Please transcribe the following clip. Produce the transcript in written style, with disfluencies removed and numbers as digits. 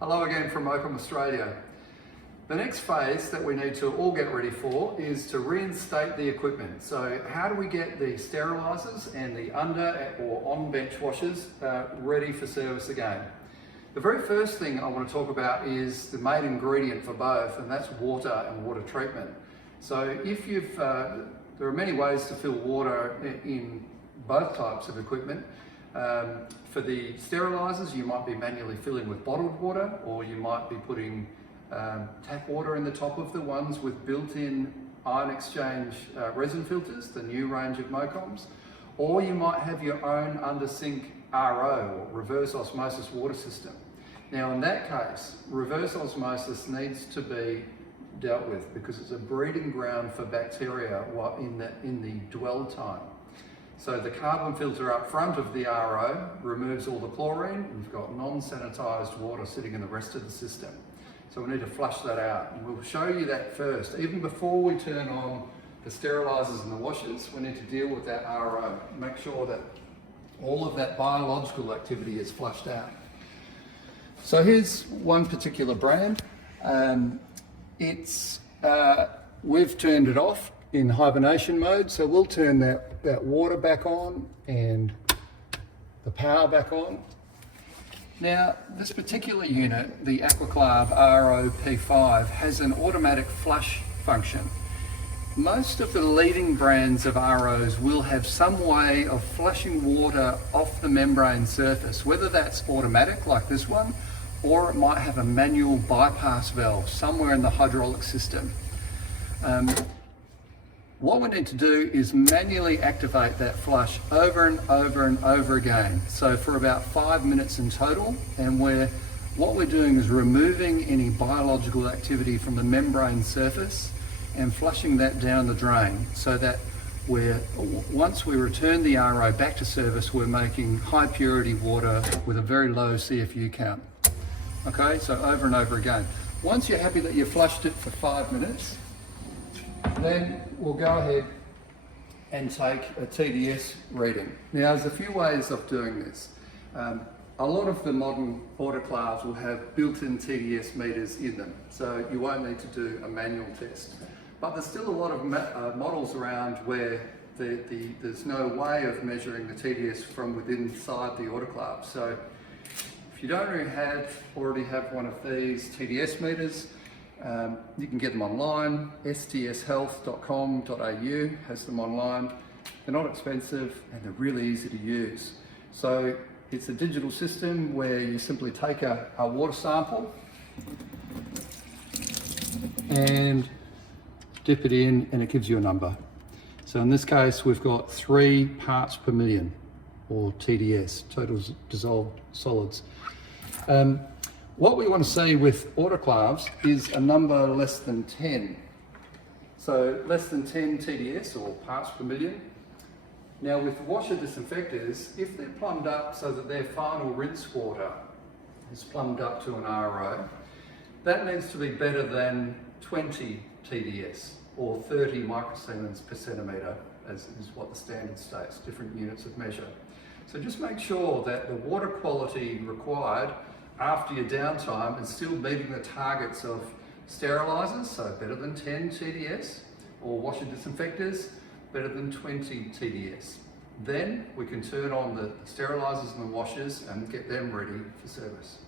Hello again from Mocom, Australia. The next phase that we need to all get ready for is to reinstate the equipment. So how do we get the sterilizers and the under or on bench washers ready for service again? The very first thing I want to talk about is the main ingredient for both, and that's water and water treatment. So if you've, there are many ways to fill water in both types of equipment. For the sterilizers, you might be manually filling with bottled water, or you might be putting tap water in the top of the ones with built-in ion exchange resin filters, the new range of Mocoms, or you might have your own under sink RO, or Reverse Osmosis Water System. Now in that case, reverse osmosis needs to be dealt with because it's a breeding ground for bacteria in the dwell time. So the carbon filter up front of the RO removes all the chlorine, and you've got non-sanitized water sitting in the rest of the system. So we need to flush that out, and we'll show you that first. Even before we turn on the sterilizers and the washers, we need to deal with that RO. Make sure that all of that biological activity is flushed out. So here's one particular brand. We've turned it off in hibernation mode, so we'll turn that water back on and the power back on. Now, this particular unit, the Aquaclave RO-P5, has an automatic flush function. Most of the leading brands of ROs will have some way of flushing water off the membrane surface, whether that's automatic like this one, or it might have a manual bypass valve somewhere in the hydraulic system. What we need to do is manually activate that flush over and over and over again. So for about 5 minutes in total, and what we're doing is removing any biological activity from the membrane surface and flushing that down the drain, so that once we return the RO back to service, we're making high purity water with a very low CFU count. Okay, so over and over again. Once you're happy that you've flushed it for 5 minutes, then we'll go ahead and take a TDS reading. Now there's a few ways of doing this. A lot of the modern autoclaves will have built-in TDS meters in them, so you won't need to do a manual test. But there's still a lot of models around where there's no way of measuring the TDS from inside the autoclave. So if you don't already have one of these TDS meters, you can get them online. stshealth.com.au has them online. They're not expensive and they're really easy to use. So it's a digital system where you simply take a water sample and dip it in, and it gives you a number. So in this case, we've got 3 parts per million, or TDS, total dissolved solids. What we want to see with autoclaves is a number less than 10. So less than 10 TDS, or parts per million. Now with washer disinfectors, if they're plumbed up so that their final rinse water is plumbed up to an RO, that needs to be better than 20 TDS, or 30 microsiemens per centimetre, as is what the standard states, different units of measure. So just make sure that the water quality required after your downtime is still meeting the targets of sterilizers, so better than 10 TDS, or washer disinfectors, better than 20 TDS. Then we can turn on the sterilizers and the washers and get them ready for service.